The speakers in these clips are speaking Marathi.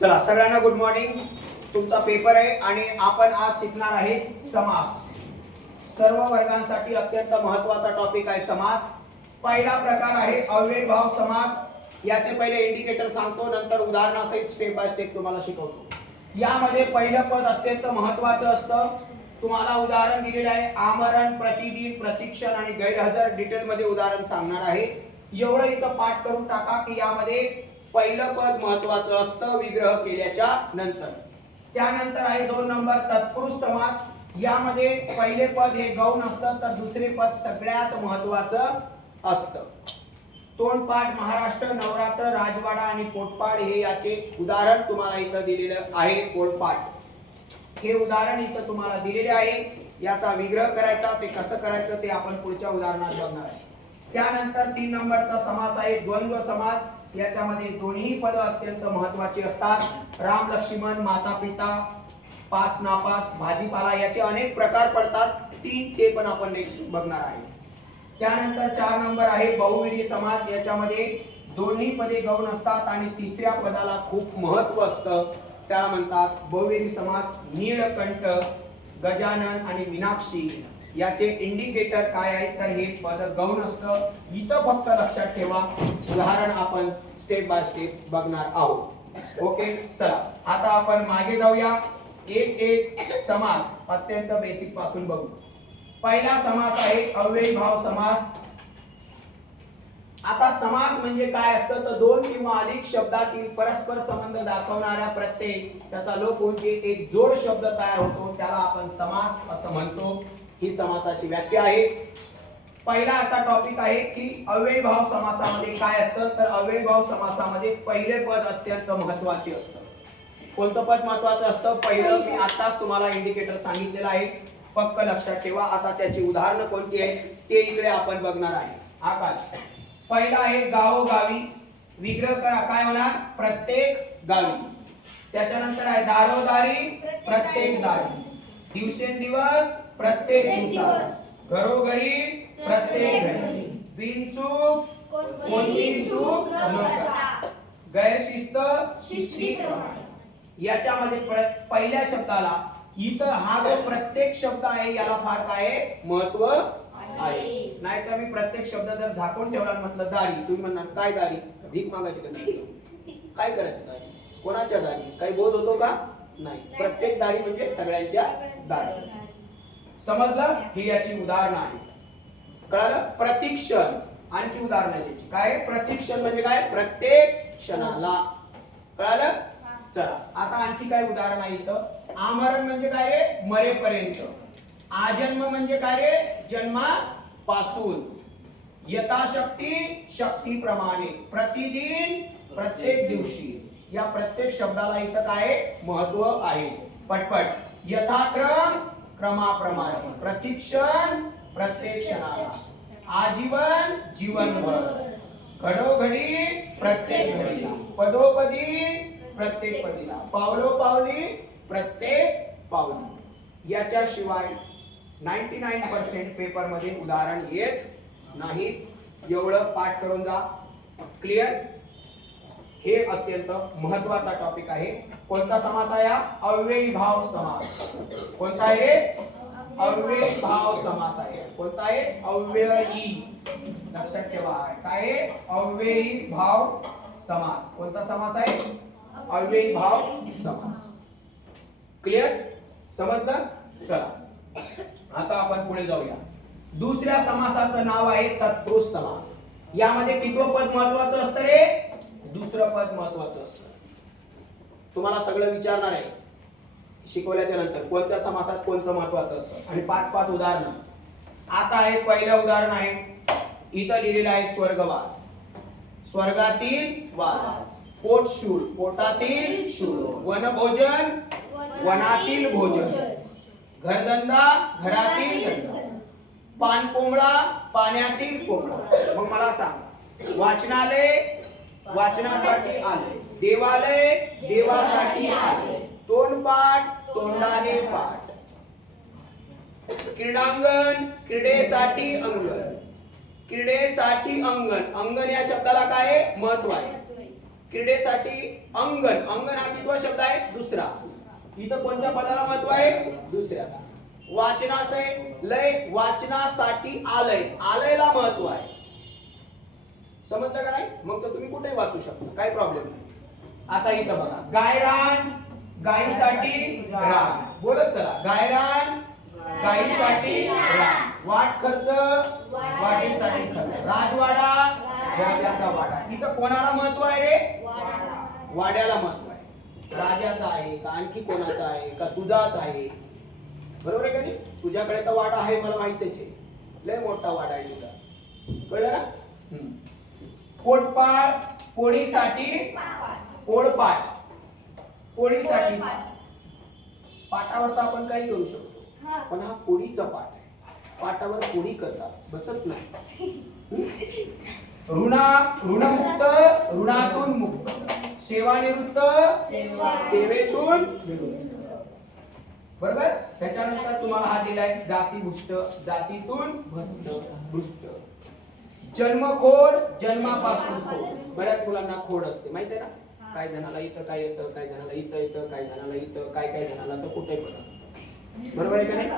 चला सगळ्यांना गुड मॉर्निंग। तुमचा पेपर आहे आणि आपण आज शिकणार आहे समास। सर्व वर्गांसाठी अत्यंत महत्त्वाचा टॉपिक आहे समास। पहिला प्रकार आहे अव्ययीभाव समास। याचे पहिले इंडिकेटर सांगतो, नंतर उदाहरणासहित स्टेप बाय स्टेप तुम्हाला शिकवतो। यामध्ये पहिलं पद अत्यंत महत्त्वाचं असतं। तुम्हाला उदाहरण दिलेलं आहे आमरण, प्रतिदिन, प्रतीक्षण आणि गैरहजर। डिटेल मध्ये उदाहरण सांगणार आहे। एवढं इथं पाठ करून टाका की यामध्ये पहिलं पद महत्त्वाचं असतं विग्रह केल्याच्या नंतर। त्यानंतर आहे 2 नंबर तत्पुरुष समास। यामध्ये पहिले पद हे गौण असतं तर दुसरे पद सगळ्यात महत्त्वाचं असतं। तोंडपाठ, महाराष्ट्र, नवरात्र, राजवाडा आणि पोटपाड हे याचे उदाहरण तुम्हाला इथं दिलेलं आहे। पोटपाड हे उदाहरण इथं तुम्हाला दिलेले आहे। याचा विग्रह करायचा, ते कसं करायचं ते आपण पुढच्या उदाहरणात बघणार आहे। त्यानंतर 3 नंबरचा समास आहे द्वंद्व समास। याच्यामध्ये दोन्ही पद अत्यंत महत्त्वाची असतात। राम लक्ष्मण, माता पिता, पास नापास, भाजीपाला याचे अनेक प्रकार पडतात। ते पण आपण नेक्स्ट बघणार आहे। त्यानंतर 4 नंबर आहे बहुविरी समास। याच्यामध्ये दोन्ही पदे गौण असतात आणि तिसऱ्या पदाला खूप महत्त्व असतं, त्याला म्हणतात बहुविरी समास। नीलकंठ, गजानन आणि मीनाक्षी याचे इंडिकेटर काय आहे तर हे पद गौण असतं। इथं फक्त लक्षात ठेवा, उदाहरण आपण स्टेप बाय स्टेप बघणार आहोत। ओके, चला आता आपण मागे जाऊया। एक समास अत्यंत बेसिक पासून बघू। पहिला समास आहे अव्ययीभाव समास। आता समास म्हणजे काय असतं तर दोन किंवा अधिक शब्दातील परस्पर संबंध दाखवणाऱ्या प्रत्यय त्याचा लोप होऊन जे एक जोड शब्द तयार होतो त्याला आपण समास असं म्हणतो। ही समासाची व्याख्या आहे। पहिला आता टॉपिक आहे की अव्ययीभाव समासामध्ये काय असतं तर अव्ययीभाव समासामध्ये पहिले पद अत्यंत महत्त्वाचे असतं। कोणतं पद महत्त्वाचं असतं? पहिलं मी आताच तुम्हाला इंडिकेटर सांगितलेलं आहे, पक्क लक्षात ठेवा। आता त्याची उदाहरणं कोणती आहेत ते इकडे आपण बघणार आहे। आकाश पहिला आहे गावोगावी, विग्रह करा काय होणार प्रत्येक गावी। त्याच्यानंतर आहे दारोदारी, प्रत्येक दारी। दिवसेंदिवस, प्रत्येक दिवसात। घरोघरी, प्रत्येक घरी। बिनचूक, कोणती चूक न करता। गैरशिस्त, शिस्तीप्रमाणे। याच्यामध्ये पहिल्या शब्दाला इथं हा जो प्रत्येक शब्द आहे याला फार काय महत्त्व आहे। नाहीतर मी प्रत्येक शब्द जर झाकून ठेवला म्हटलं दारी, तुम्ही म्हणणार काय दारी, भीक मागायची का? काय करायचं दारी, कोणाच्या दारी, काही बोध होतो का? नाही। प्रत्येक दारी म्हणजे सगळ्यांच्या दारी। समजलं? ही याची उदाहरणं आहेत। कळालं? प्रतीक्षण आणखी उदाहरण आहे त्याची। काय प्रतीक्षण म्हणजे काय प्रत्येक क्षणाला। कळालं? चला आता आणखी काय उदाहरण आहे इथं। आमरण म्हणजे काय रे मरेपर्यंत। आजन्म म्हणजे काय रे जन्मापासून। यथाशक्ती, शक्तीप्रमाणे। प्रतिदिन, प्रत्येक दिवशी। या प्रत्येक शब्दाला इथं काय महत्त्व आहे। पटपट यथाक्रम, क्रमाप्रमाणे। प्रतीक्षण, प्रत्येक क्षणाला। आजीवन, जीवनभर। घडोघडी, प्रत्येक घडीला। पदोपदी, प्रत्येक पदीला। पावलोपावली, प्रत्येक पावली। याच्याशिवाय 99% पेपर मध्ये उदाहरण येत नाही। एवढं पाठ करून जा। क्लिअर? हे अत्यंत महत्त्वाचा टॉपिक आहे। कोणता समास आहे हा? अव्ययीभाव समास। कोणता आहे? अव्ययीभाव समास आहे। कोणता आहे? अव्ययी। लक्षात ठेवा काय आहे? अव्ययीभाव समास। कोणता समास आहे? अव्ययीभाव समास। क्लिअर? समजलं? चला आता आपण पुढे जाऊया। दुसऱ्या समासाचं नाव आहे तत्पुरुष समास। यामध्ये कितवं पद महत्त्वाचं असतं रे? दुसरं पद महत्त्वाचं असतं। तुम्हाला सगळं विचारणार आहे शिकवल्याच्या नंतर कोणत्या समासात कोणतं महत्त्वाचं असतं आणि 5 उदाहरणं। आता आहे पहिलं उदाहरण आहे इथं लिहिलेलं आहे स्वर्गवास। स्वर्गातील वास। पोटशूळ, पोटातील शूळ। वनभोजन, वनातील भोजन। घरधंदा, घरातील धंदा। पानकोंबडा, पाण्यातील कोंबडा। मग मला सांग, वाचनालय, वाचनासाठी आले। देवालय, देवासाठी आले। तोंडपाठ, तोंडाने पाठ। क्रीडांगण, क्रीडेसाठी अंगण। क्रीडेसाठी अंगण। अंगण या शब्दाला काय महत्त्व आहे? क्रीडेसाठी अंगण, अंगण हा कितवा शब्द आहे? दुसरा. इथं कोणत्या पदाला महत्व आहे? दुसऱ्याला. वाचनालय, वाचनासाठी आलय, आलयला महत्व आहे. समजलं का नाही? मग तर तुम्ही कुठेही वाचू शकता, काही प्रॉब्लेम नाही. आता इथं बघा, गायरान, गायीसाठी रान. बोलत चला, गायरान, गायीसाठी रान. वाट खर्च, वाटेसाठी खर्च. राजवाडा, राजाचा वाडा. इथं कोणाला महत्व आहे रे? वाड्याला महत्व आहे. राजाचा आहे का आणखी कोणाचा आहे का तुझाच आहे? बरोबर आहे का नाही? तुझ्याकडे तर वाडा आहे, मला माहितीच आहे, लय मोठा वाडा आहे तुझा, कळलं ना? पोटपाट, पोळीसाठी पोळपाट, पोळीसाठी पाटावर तर आपण काही करू शकतो, पण हा पोळीचा पाट आहे. पाटावर पोळी करतात, बसत नाही. ऋणमुक्त, ऋणातून मुक्त. सेवानिवृत्त, सेवेतून निवृत्त. बरोबर? त्याच्यानंतर तुम्हाला हा दिलाय जातीभ्रष्ट, जातीतून भ्रष्ट. जन्मखोड, जन्मापासून खोड. बऱ्याच मुलांना खोड असते, माहिती आहे ना? काही जणाला इथं काय येतं, काही जणाला इथं येतं, काही जणाला इथं, काही जणाला तर कुठे पण असतं. बरोबर आहे का नाही?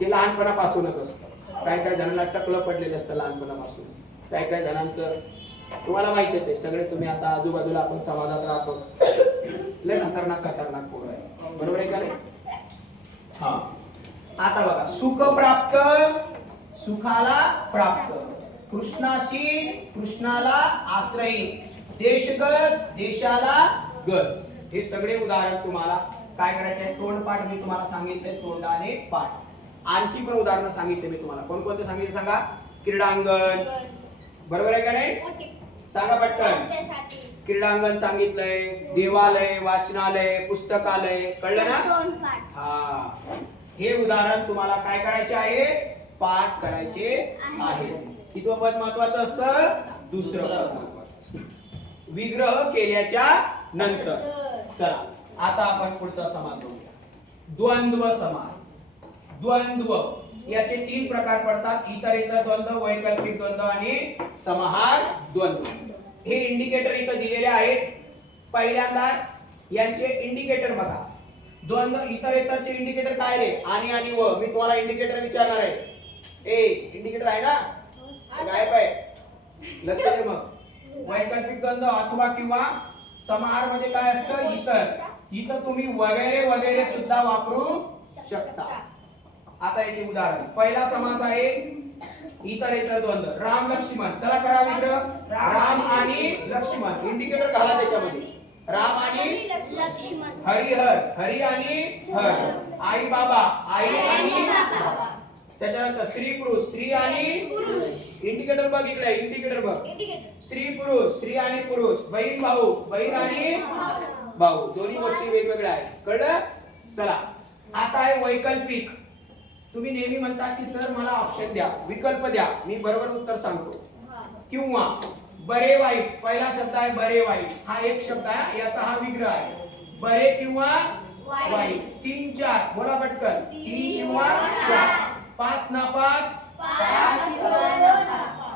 ते लहानपणापासूनच असतं. काही जणांना टकलं पडलेलं असतं लहानपणापासून. काही जणांचं तुम्हाला माहितीच आहे. सगळे तुम्ही आता आजूबाजूला आपण समाजात राहतो, लय खतरनाक पोर आहे. बरोबर आहे का नाही? हा. आता बघा, सुख प्राप्त, सुखाला प्राप्त. कृष्णाशी, कृष्णाला आश्रयी. देशगत, देशाला गत. हे सगळे उदाहरण तुम्हाला काय करायचे आहे? तोंडपाठ मी तुम्हाला सांगितले, तोंडाने पाठ. आणखी पण उदाहरण सांगितले मी तुम्हाला. कोणकोणते सांगितले सांगा? क्रीडांगण, बरोबर आहे का नाही? सांगा पटकन. क्रीडांगण सांगितलंय, देवालय, वाचनालय, पुस्तकालय, कळलं ना? हा. हे उदाहरण तुम्हाला काय करायचे आहे? पाठ करायचे आहे. कितवं पद महत्वाचं असतं? दुसरं पद महत्वाचं असतं. विग्रह केल्याच्या नंतर. चला आता आपण पुढचा समास बघूया. द्वंद्व समास. द्वंद्व याचे 3 प्रकार पडतात: इतरेतर द्वंद्व, वैकल्पिक द्वंद्व आणि समाहार द्वंद्व. हे इंडिकेटर इथं दिलेले आहेत. पहिल्यांदा यांचे इंडिकेटर बघा. द्वंद्व इतरेतरचे इंडिकेटर काय रे? आणि व. मी तुम्हाला इंडिकेटर विचारणार आहे. ए इंडिकेटर आहे ना? काय पाय लक्ष दे. मग वैकल्पिक द्वंद्व अथवा किंवा समाहार म्हणजे काय असतं? इतर. इथं तुम्ही वगैरे वगैरे सुद्धा वापरू शकता. आता याचे उदाहरण. पहिला समास आहे इतरेतर द्वंद्व. राम लक्ष्मण. चला करा विग्रह. राम आणि लक्ष्मण. इंडिकेटर घाला त्याच्यामध्ये. राम आणि लक्ष्मण. हरिहर. हरी आणि हर. आई बाबा. आई आणि बाबा. त्याच्यानंतर स्त्री पुरुष. स्त्री आणि पुरुष. इंडिकेटर बघ इकडे. इंडिकेटर बघ. स्त्री पुरुष. स्त्री आणि पुरुष. बहीण भाऊ. बहीण आणि भाऊ. दोन्ही गोष्टी वेगवेगळ्या आहेत. कळलं? चला आता आहे वैकल्पिक. तुम्ही नेहमी म्हणता की सर मला ऑप्शन द्या, विकल्प द्या, मी बरोबर उत्तर सांगतो. किंवा बरे वाईट. पहिला शब्द आहे बरे वाईट. हा एक शब्द आहे, याचा हा विग्रह आहे. बरे किंवा वाईट. 3 4 बोला पटकन. 3 किंवा 4. 5 नापास.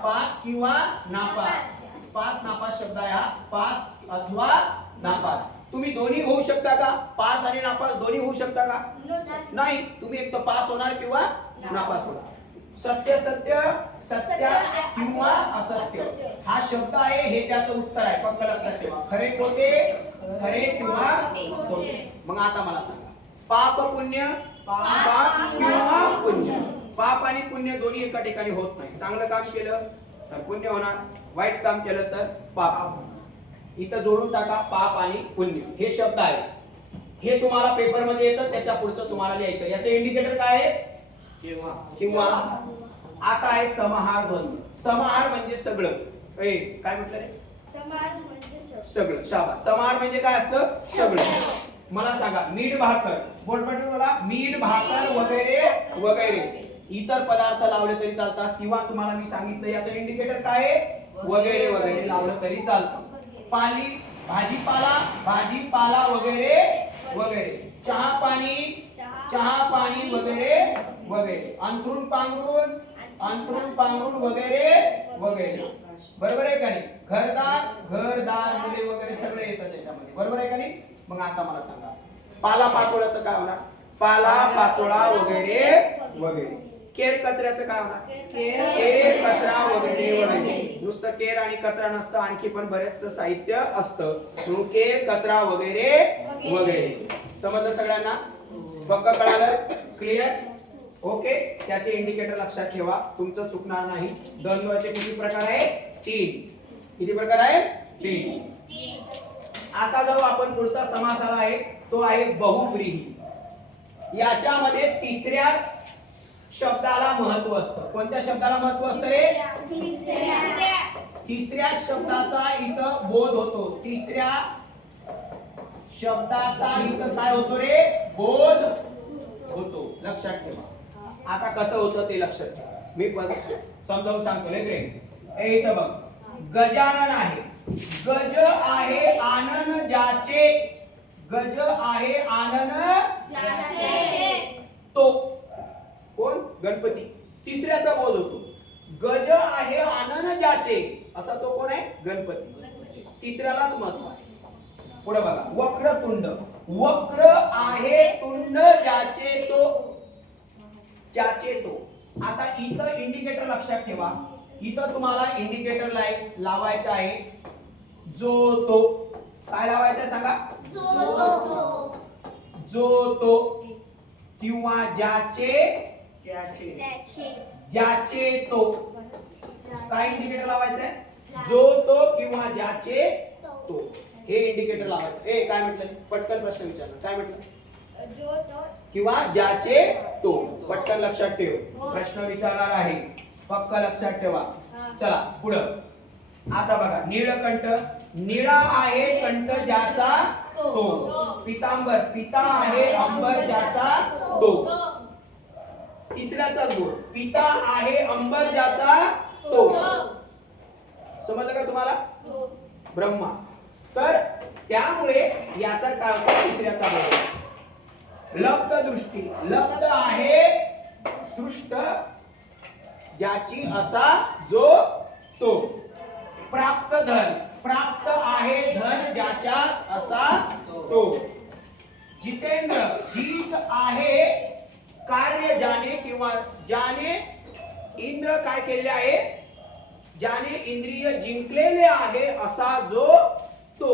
5 किंवा नापास. 5 नापास शब्द आहे हा. 5 अथवा नापास. तुम्ही दोन्ही होऊ शकता का? पास आणि नापास दोन्ही होऊ शकता का? नाही. तुम्ही एक तर पास होणार किंवा नापास होणार. सत्य सत्य, सत्य किंवा असत्य हा शब्द आहे, हे त्याचं उत्तर आहे. फक्त लक्षात ठेवा. खरे खोटे, खरे किंवा खोटे. मग आता मला सांगा, पाप पुण्य, पाप किंवा पुण्य. पाप आणि पुण्य दोन्ही एका ठिकाणी होत नाही. चांगलं काम केलं तर पुण्य होणार, वाईट काम केलं तर पाप होणार. इथं जोडून टाका पाप आणि पुण्य. हे शब्द आहे, हे तुम्हाला पेपर मध्ये येतं. त्याच्या पुढचं तुम्हाला लिहायचं. याचे इंडिकेटर काय आहे? किंवा. आता आहे समाहार द्वंद्व. समाहार म्हणजे सगळं. काय म्हटलं रे? समाहार म्हणजे सगळं. शाबास. समाहार म्हणजे काय असतं? सगळं. मला सांगा, मीठ भाकर. बोलपटून बोला. मीठ भाकर वगैरे वगैरे. इतर पदार्थ लावले तरी चालतात, किंवा तुम्हाला मी सांगितलं याचं इंडिकेटर काय आहे? वगैरे वगैरे लावलं तरी चालतं. पाली भाजीपाला, भाजीपाला वगैरे वगैरे. चहा पाणी, चहा पाणी वगैरे वगैरे. अंथरूण पांघरूण, अंथरूण पांघरूण वगैरे वगैरे. बरोबर आहे का नाही? घरदार, घरदार, मुले वगैरे सगळे येतं त्याच्यामध्ये, बरोबर आहे का नाही? मग आता मला सांगा पाला पाचोळ्याचं काय होणार? पाला पाचोळा वगैरे वगैरे. केर कचऱ्याचं काय होणार? केर कचरा वगैरे वगैरे. नुसतं केर आणि कचरा नसतं, आणखी पण बरेच साहित्य असतं, म्हणून केर कचरा वगैरे वगैरे. समजलं सगळ्यांना? पक्क कळालं? क्लिअर? ओके. त्याचे इंडिकेटर लक्षात ठेवा, तुमचं चुकणार नाही. द्वंद्वाचे किती प्रकार आहे? 3. किती प्रकार आहे? 3. आता जाऊ आपण पुढचा समास आला आहे, तो आहे बहुव्रीही. याच्यामध्ये तिसऱ्याच शब्दाला महत्व असतं. कोणत्या शब्दाला महत्व असतं रे? तिसऱ्या शब्दाचा इथं बोध होतो. तिसऱ्या शब्दाचा इथं काय होतो रे? बोध होतो. लक्षात ठेवा. आता कसं होतं ते लक्षात ठेवा, मी पण समजावून सांगतो. लेकरे इथं बघ, गजानन आहे. गज आहे आनन ज्याचे. गज आहे आनन ज्याचे. तो कोण? गणपती. तिसऱ्याचा बोध होतो. गज आहे आनन ज्याचे, असा तो कोण आहे? गणपती. तिसऱ्यालाच महत्व आहे. पुढे बघा, वक्रतुंड. वक्र आहे तुंड ज्याचे तो. ज्याचे तो. आता इथं इंडिकेटर लक्षात ठेवा. इथं तुम्हाला इंडिकेटर लावायचा आहे जो तो. काय लावायचं आहे सांगा? जो तो किंवा ज्याचे ज्याचे तो. काय इंडिकेटर लावायचं आहे? जो तो किंवा ज्याचे तो, हे इंडिकेटर लावायचं. काय म्हटलं? पटकन प्रश्न विचारला. काय म्हटलं? जो तो किंवा ज्याचे तो. पटकन लक्षात ठेव, प्रश्न विचारणार आहे, पक्क लक्षात ठेवा. चला पुढं. आता बघा, नीळकंठ. निळा आहे कंठ ज्याचा तो. पितांबर. पिता आहे अंबर ज्याचा तो. तिसऱ्याचा जोड. पिता आहे अंबर ज्याचा तो. समजलं का तुम्हाला? ब्रह्मा. तर त्यामुळे याचा काय होतो? तिसऱ्याचा जोड. लब्ध दृष्टी. लब्ध आहे सृष्ट ज्याची, असा जो तो. प्राप्त धन. प्राप्त आहे धन ज्याच्या, असा तो. जितेंद्र. जीत आहे कार्य ज्याने किंवा ज्याने इंद्र काय केलेले आहे? ज्याने इंद्रिय जिंकलेले आहे, असा जो तो.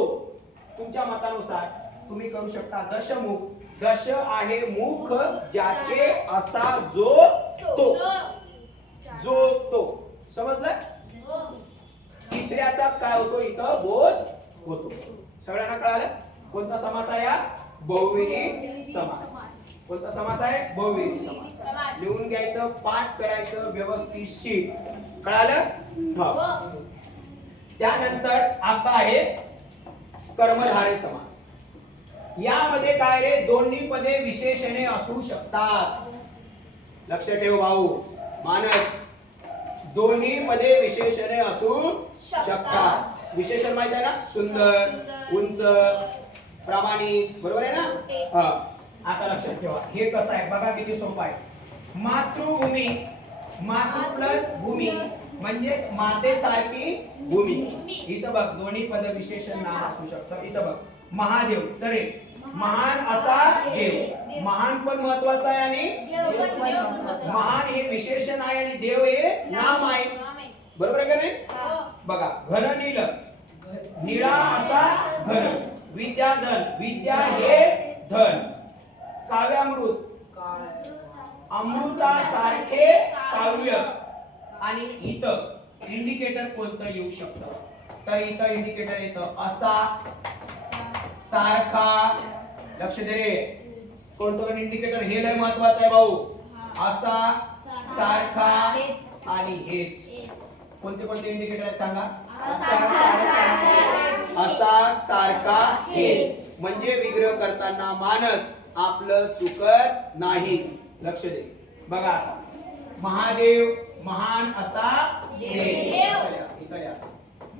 तुमच्या मतानुसार तुम्ही करू शकता दशमुख. दश आहे मुख ज्याचे, असा जो तो. जो तो. समजलं? तिसऱ्याचाच काय होतो? इथं बोध होतो. सगळ्यांना कळालं? कोणता समास आहे हा? बहुव्रीही समास. कोणता समास आहे? बहुव्रीही समास. लिहून घ्यायचं, पाठ करायचं व्यवस्थित. कळालं? हा. त्यानंतर आता आहे कर्मधारय समास. यामध्ये काय रे? दोन्ही पदे विशेषणे असू शकतात. लक्ष ठेव भाऊ मानस. दोन्ही पदे विशेषणे असू शकतात. विशेषण माहिती आहे ना? सुंदर, उंच, प्रामाणिक. बरोबर आहे ना? हा. आता लक्षात ठेवा, हे कसं आहे बघा, किती सोपं आहे. मातृभूमी. मातृ प्लस भूमी म्हणजे मातेसारखी भूमी. इथं बघ, दोन्ही पद विशेषण नाव असू शकतं. इथं बघ, महादेव. तर महान असा देव. महान पण महत्वाचा आहे आणि महान हे विशेषण आहे आणि देव हे नाम आहे. बरोबर आहे का नाही? बघा, घन नील. निळा असा घन. विद्याधन. विद्या हेच धन. काव्यामृत. अमृतासारखे काव्य. आणि इथं इंडिकेटर कोणतं येऊ शकतं? तर इथं इंडिकेटर येतं असा, सारखा. लक्ष दे रे, कोणतं इंडिकेटर? हे लय महत्वाचं आहे भाऊ. असा, सारखा आणि हेच. कोणते कोणते इंडिकेटर आहेत सांगा? असा, सारखा, हेच. म्हणजे विग्रह करताना मानस आपलं चुकत नाही. लक्ष दे. बघा आता, महादेव. महान असा देव.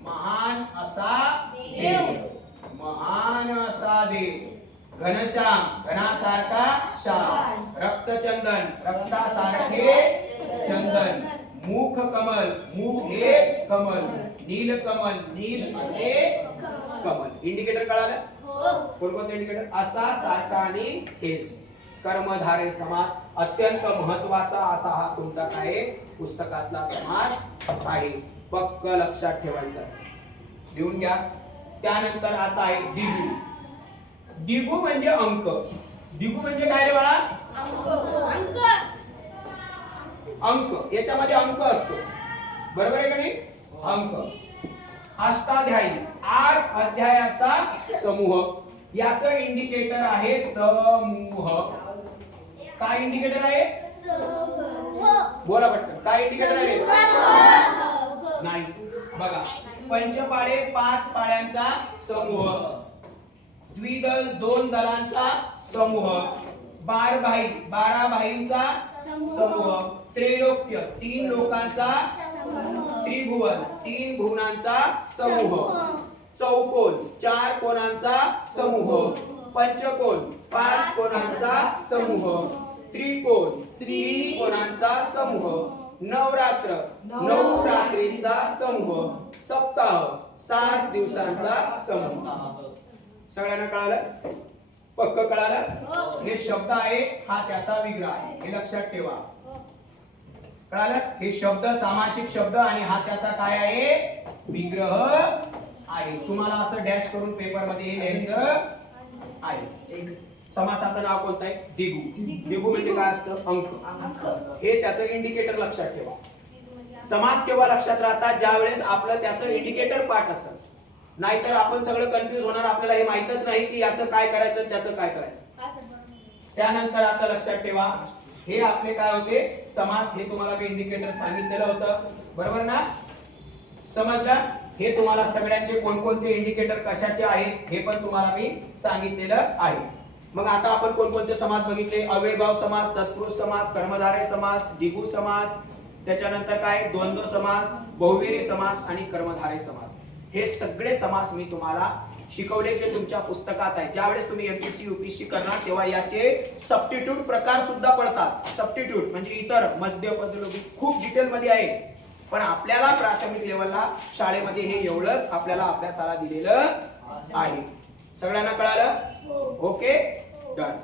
महान असा देव. महान असा देव. घनश्याम. घनासारखा श्याम. रक्तचंदन. रक्तासारखे चंदन. मुख कमल. मुख हे कमल. नीलकमल, नील असे कमल. इंडिकेटर कळालं? कोणकोणते इंडिकेटर? असा, सारखा आणि हेच. कर्मधारय समास अत्यंत महत्वाचा असा हा तुमचा काय पुस्तकातला समास आहे. पक्क लक्षात ठेवायचा. लिहून घ्या. त्यानंतर आता आहे द्विगु. द्विगु म्हणजे अंक. द्विगु म्हणजे काय रे बाळा? अंक. याच्यामध्ये अंक असतो. बरोबर आहे का नाही? अंक. अष्टाध्यायी 8 अध्यायाचा समूह. याचं इंडिकेटर आहे समूह. काय इंडिकेटर आहे? बोला पटकन. काय इंडिकेटर आहे? नाईस. बघा, पंचपाळे 5 पाड्यांचा समूह, द्विदल 2 दलांचा समूह, बारभाई 12 भाईंचा समूह, त्रैलोक्य 3 लोकांचा, त्रिभुवन 3 भुवनांचा समूह, चौकोन 4 कोणांचा समूह, पंचकोन 5 कोणांचा समूह, त्रिकोण 3 कोणांचा समूह, नवरात्र 9 रात्रींचा समूह, सप्ताह 7 दिवसांचा समूह. सगळ्यांना कळालं? पक्क कळालं? हे शब्द आहे, हा त्याचा विग्रह आहे. हे लक्षात ठेवा. कळालं? हे शब्द सामासिक शब्द आणि हा त्याचा काय आहे? विग्रह आहे. तुम्हाला असं डॅश करून पेपर मध्ये हे लिहायचं आहे. समासाचं नाव कोणतं आहे? द्विगु. द्विगु म्हणजे काय असतं? अंक. हे त्याचं इंडिकेटर लक्षात ठेवा. समास केव्हा लक्षात राहतात? ज्या वेळेस आपलं त्याचं इंडिकेटर पाठ असेल. नाहीतर आपण सगळं कन्फ्युज होणार. आपल्याला हे माहितच नाही की याचं काय करायचं, त्याचं काय करायचं. त्यानंतर आता लक्षात ठेवा, हे आपले काय होते? समास. हे तुम्हाला मी इंडिकेटर सांगितलेलं होतं. बरोबर ना? समजलं? हे तुम्हाला सगळ्यांचे कोणकोणते इंडिकेटर कशाचे आहेत हे पण तुम्हाला मी सांगितलेलं आहे. मग आता आपण कोणकोणते समास बघितले? अव्ययभाव समास, तत्पुरुष समास, कर्मधारय समास, द्विगु समास, त्याच्यानंतर काय? द्वंद्व समास, बहुव्रीही समास आणि कर्मधारय समास. हे सगळे समास मी तुम्हाला शिकवले जे तुमच्या पुस्तकात आहे. ज्यावेळेस तुम्ही एमपीएससी यूपीएससी करणार तेव्हा याचे सबस्टिट्यूट प्रकार सुद्धा पडतात. सबस्टिट्यूट म्हणजे इतर, मध्य, पदलोपी खूप डिटेल मध्ये आहे. पण आपल्याला प्राथमिक लेवलला शाळेमध्ये हे एवढंच आपल्याला अभ्यासाला दिलेलं आहे. सगळ्यांना कळालं? Okay, done.